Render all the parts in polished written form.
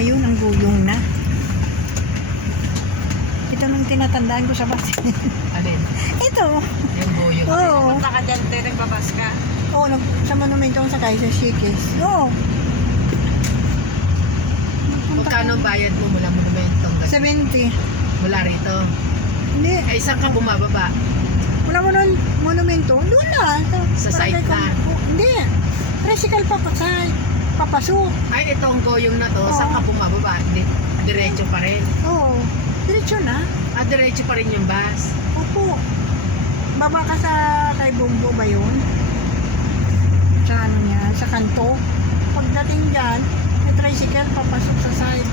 Ngayon, ang guyong na. Ito nung tinatandaan ko sa bus. Alin? Ito. Yung buyo. Oo. Punta ka dyan, te, nagbabas ka. Oo, sa monumento ako sakay sa Shikis. Oo. Magkano ang bayad mo mula monumento? 70. Mula rito? Hindi. Ay, saan ka bumababa? Wala mo nun monumento. Doon na. Sa site na? Hindi. Tricycle papasok. Ay, itong goyong na to, Oo. saan ka bumababa? Diretso pa rin. Oo. Diretso na. Ah, diretso pa rin yung bus. Opo. Baba ka sa kay Bumbo ba yun? Sa ano niya, sa kanto. Pagdating dyan, may tricycle papasok sa side.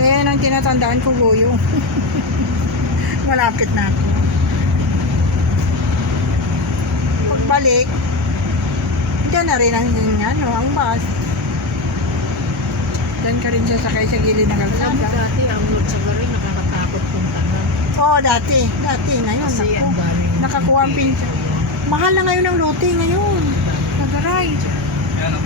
Eh, nang tinatandaan ko, Goyo. Malapit na ako. Pagbalik, dyan na rin ang bus. Dyan ka rin sasakay sa gilid ng Alam mo kalsada. dati, ang Lord rin, nakakatakot punta na. Oo, dati. Ngayon, Kasi naku. ang daming Nakakuha ang pinsa. Mahal na ngayon ang lote ngayon. Nag-ride. Yan ang